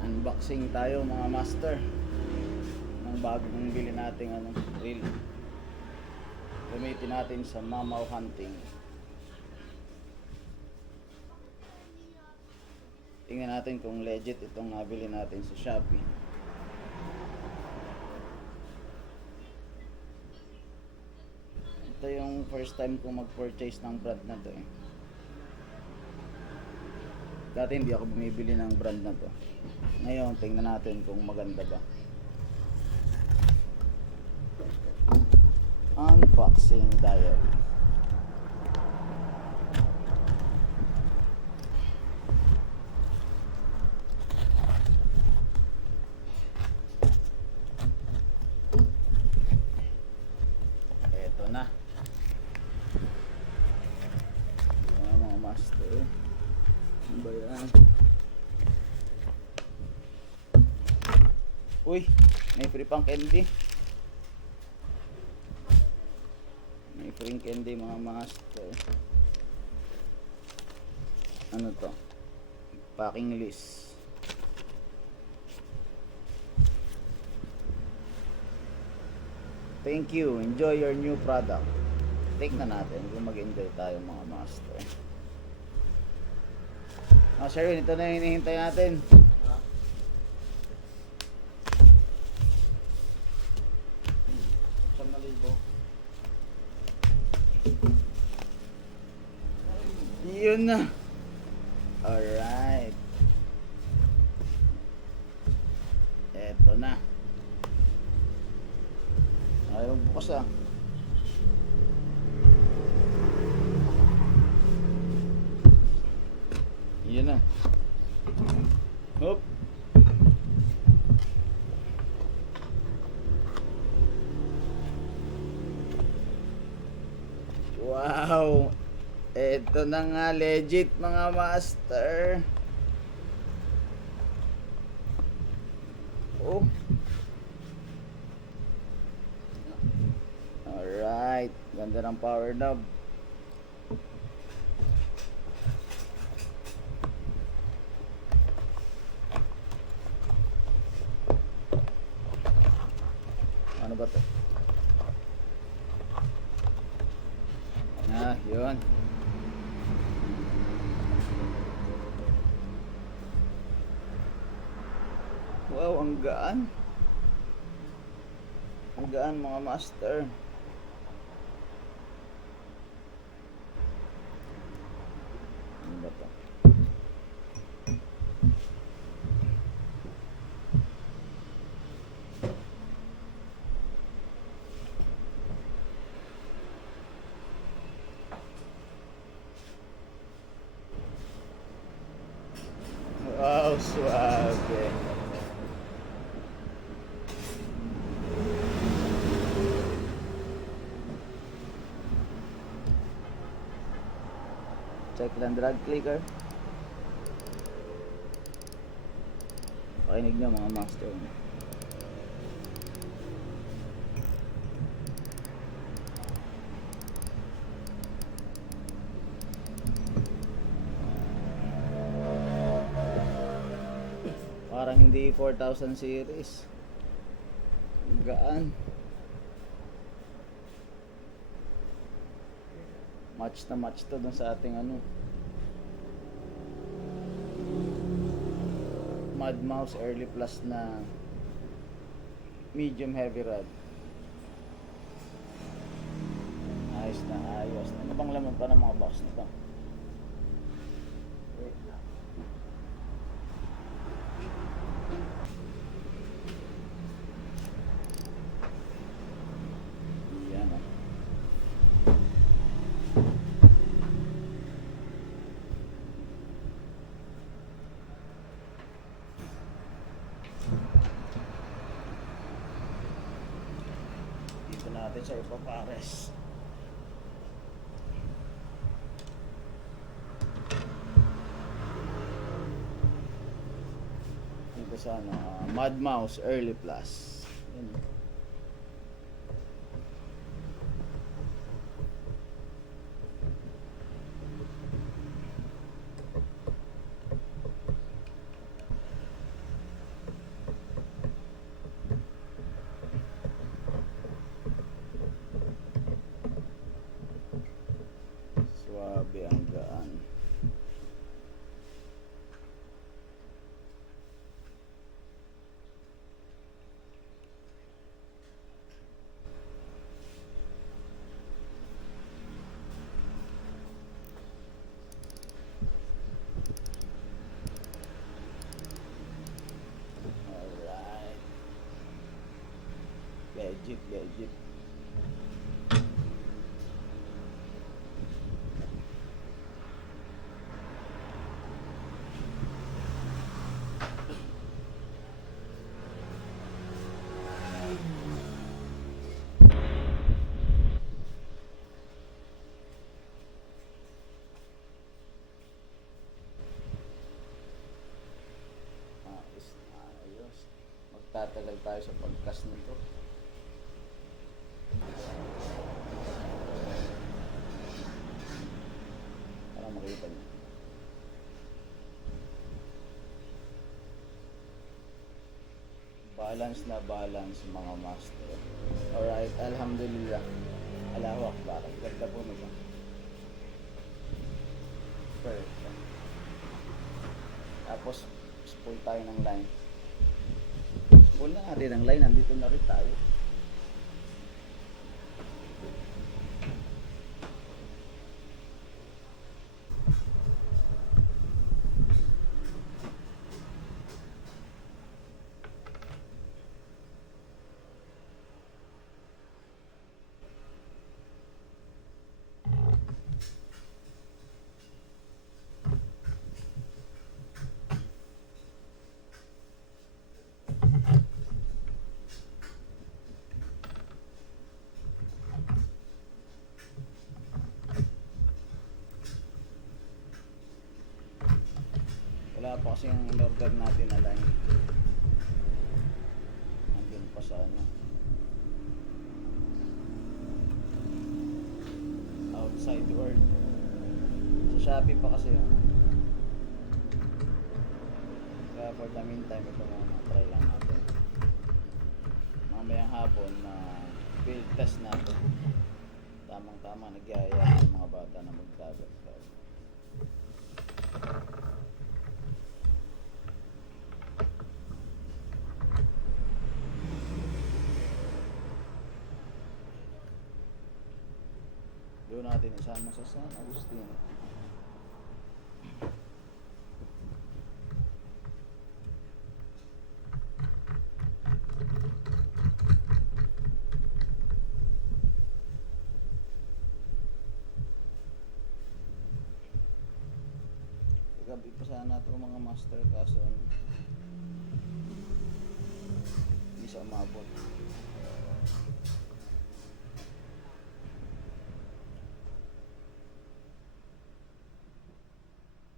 Unboxing tayo mga master ng bagong bili nating reel. Gamitin natin sa mamaw hunting. Tingnan natin kung legit itong nabili natin sa Shopee. Ito yung first time kong mag-purchase ng brand na to eh. Dati hindi ako bumibili ng brand na to. Ngayon, tingnan natin kung maganda ba. Unboxing diary. Eto na. Mga master. Ano ba yan? Uy, may free pang candy. May free candy mga master. Ano to? Packing list. Thank you. Enjoy your new product. Tignan natin kung mag-enjoy tayo mga master. Sir, ito na yung hinihintay natin. Yun na. Alright. Eto na. Ayaw bukas ah. Yun na. Hop. Wow. Ito na nga legit mga master. Oh. Alright. Ganda ng power knob. Ano ba to? Yun. Wow, ang gaan. Ang gaan mga master. Ano ba to? Wow, suave. Check lang drag clicker. Pakinig nyo mga master. Parang hindi 4000 series. Gaan. Match na match to dun sa ating Mud Mouse Early Plus na medium heavy rod. Ayos na ayos. Ano bang laman pa ng mga box na to? Yan ah. Dito natin sa ipapares. Dito sa Mud Mouse Early Plus. Yan. Legit, legit. Ayos. Magtatagal tayo sa podcast nito. Para makita niyo. Balance na balance mga master. Alright, alhamdulillah. Allahu Akbar. Ganda po nito. Perfect. Tapos, spool tayo ng line. Spool na natin ang line. Nandito na rin tayo. Wala pa kasi yung in-order natin na line. Nandun pa sa ano. Outside world. Sa Shopee pa kasi yun. Kaya for the meantime, ito muna. Try lang natin. Mamayang hapon na field test natin. Tamang-tama nagyayaya ng mga bata na magdagat. Doon natin isama sa San Agustin. Gabi pa sana ito mga master kaso hindi siya umabot.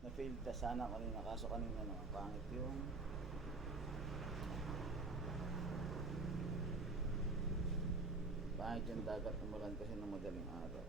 Na-fail test sana kanina kaso kanina pangit yung dagat umulan kasi ng madaling araw.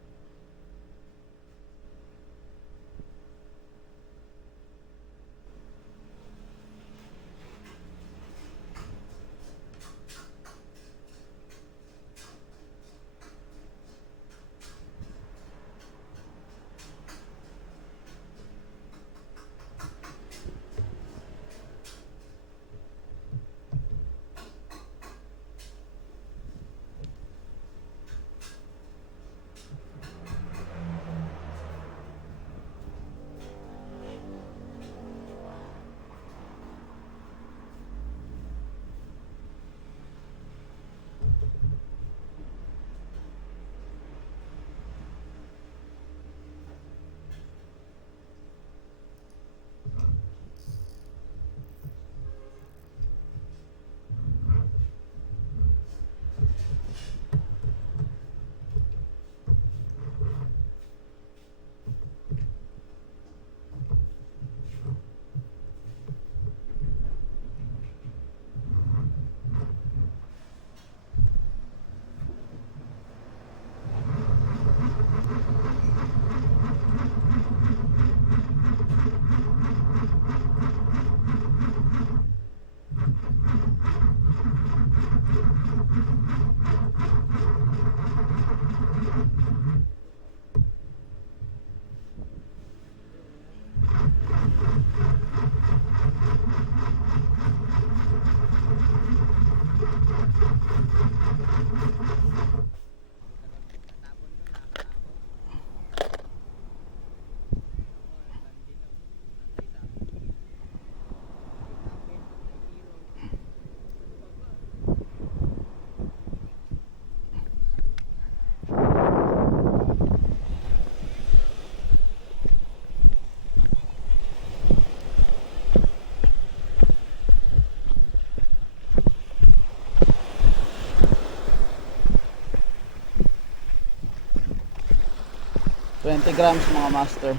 20 grams mga master.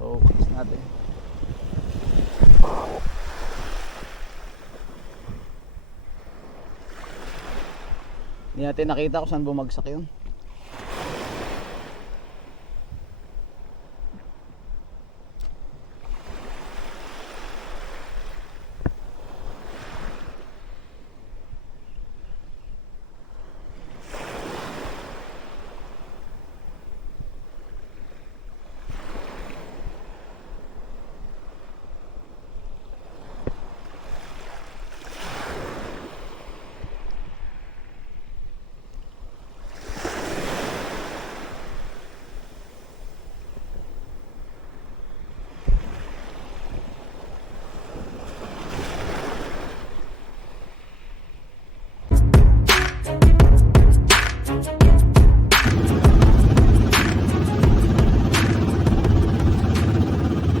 So, focus natin. Hindi natin nakita kung saan bumagsak yun.